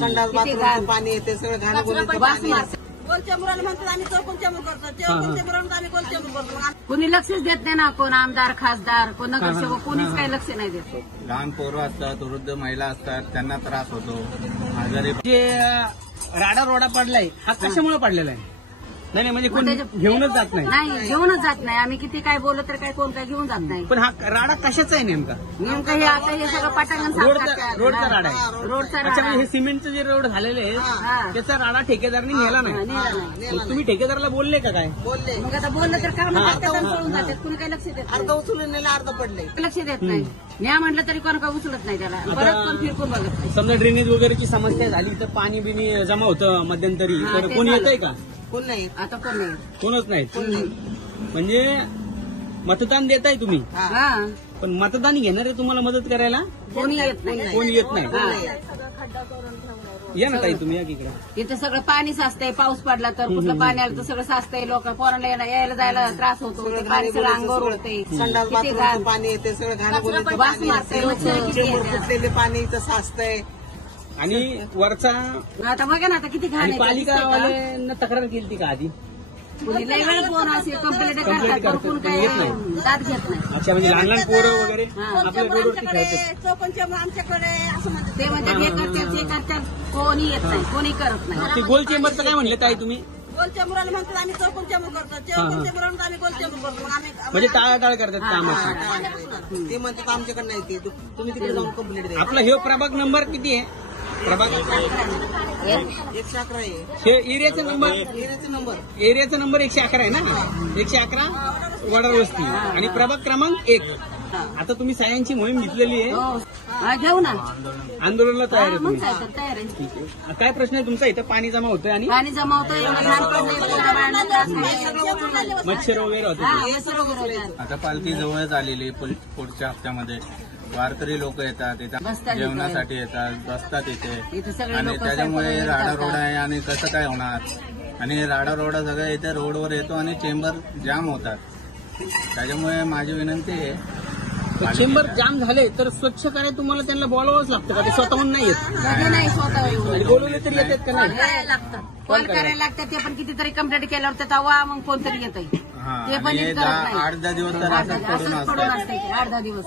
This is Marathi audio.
संडास बाथरूमचं पाणी येते सगळं घाण बोलत गोलच्या मुलाला म्हणतात आम्ही चौकोनच्या मुलं करतो चौकोनच्या मुलाला आम्ही गोलच्या मुलं करतो. कोणी लक्षच देत नाही ना. कोण आमदार खासदार कोण नगरसेवक कोणीच काही लक्ष नाही देत. लहान पोरं असतात वृद्ध महिला असतात त्यांना त्रास होतो. आजारी जे राडा रोडा पडलाय हा कशामुळे पडलेला आहे? नाही म्हणजे कोण घेऊनच जात नाही. नाही घेऊनच जात नाही. आम्ही किती काय बोललो तर काय कोण काय घेऊन जात नाही. पण हा राडा कशाचा आहे नेमका? नेमकं हे आता हे सगळं पटांगण रोडचा राडा आहे. रोडचा अच्छा राडा. म्हणजे हे सिमेंटचं जे रोड झालेले आहे त्याचा राडा ठेकेदारांनी नेला नाही. मग तुम्ही ठेकेदाराला बोलले का काय? बोलले. मग आता बोललं तर काम करतात आणि पळून जातात. कुणी काही लक्ष देत नाही. अर्ध उचलून नेलं अर्ध पडले. लक्ष देत नाही. न्या म्हटलं तरी कोण काय उचलत नाही त्याला. परत पण फिरकून बघत नाही. समजा ड्रेनेज वगैरेची समस्या झाली तर पाणी बिनी जमा होतं मध्यंतरी तर ते कोणी झालं. येतंय का? कोण नाही आता कोण नाही. कोणच नाही. म्हणजे मतदान देताय तुम्ही हा पण मतदान घेणारे तुम्हाला मदत करायला कोणी येत नाही. कोणी येत नाही. या ना ताई तुम्ही या की इकडे. इथं सगळं पाणी साचतंय. पाऊस पडला तर कुठलं पाणी आलं तर सगळं साचतंय. लोक पोरांना यायला जायला त्रास होतो. ते पाणी सगळं अंगावर होते. संडास बाथरूमचं पाणी येते सगळं घाण बोलत वास मारतंय. मच्छर किती येतात. फुटलेले पाणी इथं साचतंय. आणि वरचा आता बघा ना आता किती घाण आणि आहे. पालिकावाल्यांना तक्रार केली का आधी? कुणी लय वेळ फोन असेल कंप्लेंट करतात. कोण काही येत नाही. दाद घेत नाही. अच्छा म्हणजे लहान लहान पोरं वगैरे आपल्या रोडवरती आमच्याकडे खेळतात. चौकोनच्या मुलं आमच्याकडे असं म्हणतात. ते म्हणतात हे करतात ते करतात. कोणी येत नाही. कोणी करत नाही. ते गोल चेंबरचं काय म्हणलं ताई तुम्ही? गोलच्या मुलाला म्हणतात आम्ही चौकोनच्या मुलं करतो चौकोनच्या मुलाला आम्ही गोलच्या मुलं करतो. मग आम्ही म्हणजे टाळाटाळ करतात कामाची. ते म्हणतात आमच्याकडे नाही ते तुम्ही तिकडे जाऊन कंप्लीट द्या. आपला हे प्रभाग नंबर किती आहे? प्रभाग 111 आहे हे एरियाचा नंबर एरियाचा नंबर 111 आहे ना. 111 वडा वस्ती आणि प्रभाग क्रमांक 1. आता तुम्ही सायांची मोहीम घेतलेली आहे. हो हा, घेऊ ना. आंदोलनाला तयार आहे मग तुम्ही. काय तर तयार आहे. काय प्रश्न आहे तुमचा? इथं पाणी जमा होतंय आणि पाणी जमावतोय. एवढं घाण पडलंय. पोरं बाळांना त्रास नाही. मच्छर वगैरे होते. हा, हे सर्व बरोबर आहे. आता पालखी जवळच आलेली पुढच्या हप्त्यामध्ये वारकरी लोक येतात इथं बसतात इथे. जेवणासाठी येतात बसतात इथे इथे सगळे आणि लोक त्याच्यामुळे सरपंच राडा येतात. रोड आहे आणि कसं काय होणार आणि राडा रोडा सगळं इथे रोडवर येतो आणि चेंबर जाम होतात. त्याच्यामुळे माझी विनंती आहे चेंबर जाम झाले तर स्वच्छ करायला तुम्हाला त्यांना बोलावंच लागतं का? ते स्वतःहून नाही येत. सगळे नाही स्वतः येऊन. आणि बोलवले तरी येतात का नाही? हे लागतं. कॉल करायला लागतं. ते पण कितीतरी कंप्लेंट केल्यावर त्याचा वा मग कोणतरी येतंय. हा ते पण आणि नीट करत नाही. 8-10 दिवस तर असंच पडून असंच पडून असतात. असतंय 8-10 दिवस.